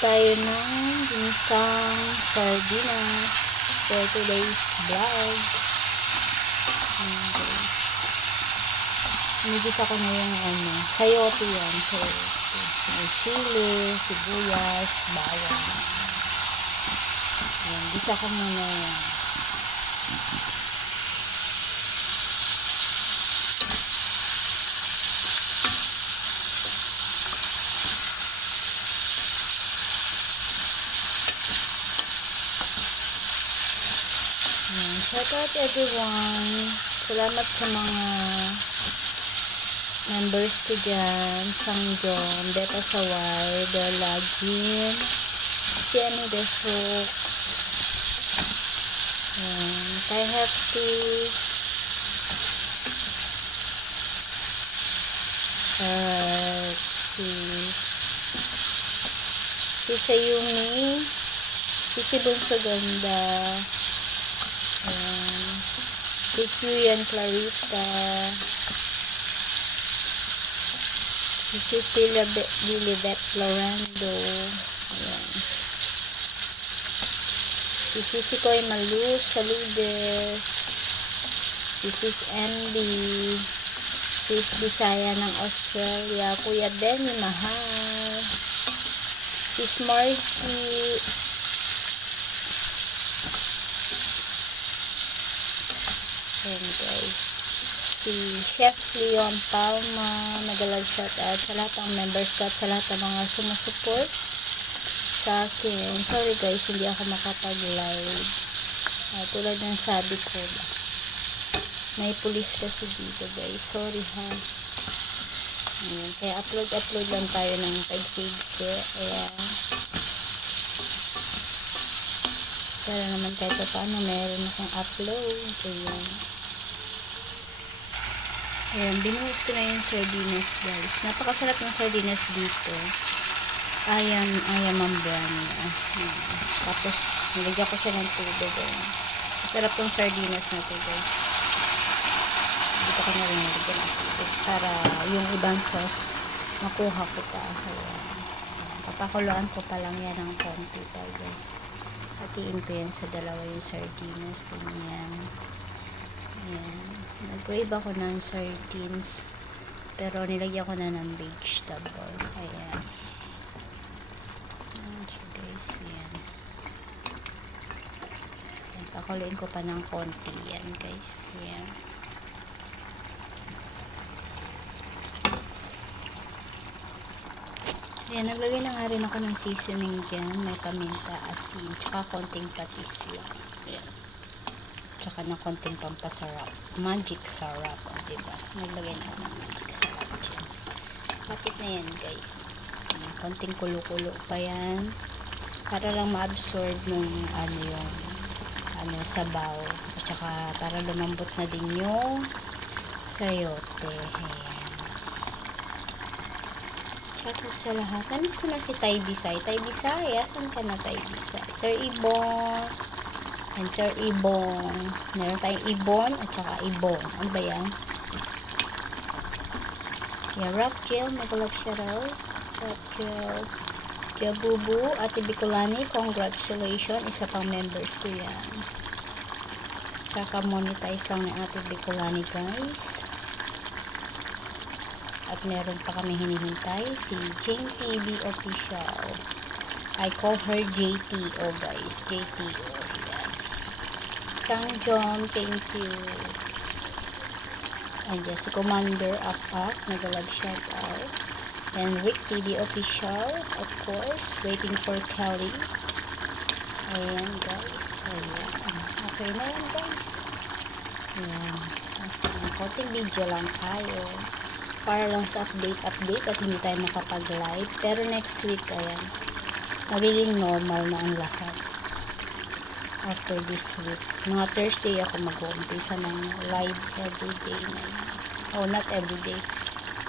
tayo ng ginisang sardinas for today's vlog. Nigisa ko na yung sayote yan. Sayote. May sili, sibuyas, bawang. Ayan, gisa ko muna yan. Shout out everyone. Salamat sa mga members ko dyan. Sang John, Beta Saway, Dela Jim, Jenny Desok, Kay Hefty, si Sayumi, si Bunso Ganda, si Suyan Clarita, si Cecilia Lilibet Lorando, si Sisikoy Malus Saludes, si Sis Andy, Sis Bisaya ng Australia, Kuya Benny Mahal, Sis Margie, guys, si Chef Leon Palma, nagalag shout out sa lahat ng members ko at sa lahat ng mga sumusuport sa akin. Sorry guys, hindi ako makapag-live. Tulad ng sabi ko, may pulis kasi dito guys. Sorry ha. Kaya upload lang tayo ng pag-sigse. Ayan. Para naman kahit paano meron akong upload. Ayan, binuhos ko na yung sardinas guys. Napakasarap ng sardinas dito. Ayam ang brand niya. Tapos nilagyan ko siya ng tubig. Masarap tong sardinas na ito guys. Dito ko na rin nilagyan ng tubig para yung ibang sauce makuha ko pa. Ayan. Papakuluan ko pa lang yan ng konti pa guys. Hatiin ko yan sa dalawa yung sardinas. Ganyan. Ayan. Nag-grave ako ng sardines. Pero nilagyan ko na ng vegetable. Ayan. Ayan siya guys. Ayan. Ayan. Pakuluin ko pa ng konti. Ayan guys. Ayan. Ayan. Naglagay na nga rin ako ng seasoning dyan. May paminta, asin, tsaka konting patis lang. Ayan. Tsaka ng konting pampasarap. Magic sarap. Diba? Naglagay na ako ng magic sarap dyan. Kapit na yan guys. Ayan, konting kulo-kulo pa yan. Para lang ma-absorb nung sabaw. At tsaka para lumambot na din yung sayote. Ayan. Shoutout sa lahat. Namiss ko na si Tay Bisay. Tay Bisay, asan ka na Tay Bisay? Sir Ibon. And Sir Ibon. Meron tayong Ibon at saka Ibon. Ano ba yan? Yeah, Rock Gel. Mag-love siya raw. Rock Gel. Jabubu. Ate Bicolani. Congratulations. Isa pang members ko yan. Kaka-monetize lang ni Ate Bicolani guys. At meron pa kami hinihintay. Si Jane TV Official. I call her JTO guys. JTO. Sang John, thank you. And yes, si Commander Apak, nagalag shout out. And Rick TV Official, of course. Waiting for Kelly. Ayan guys. Ayan. Okay na yan guys. Ayan. Okay. Konting video lang tayo. Para lang sa update at hindi tayo makapag-live. Pero next week, ayan, magiging normal na ang lahat. After this week. Mga Thursday ako mag-umpisa ng live everyday na yun. Oh, not everyday.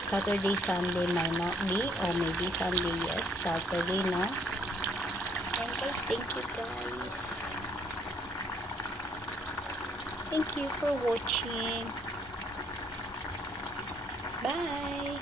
Saturday, Sunday might not be. Or maybe Sunday, yes. Saturday na. And guys, thank you guys. Thank you for watching. Bye!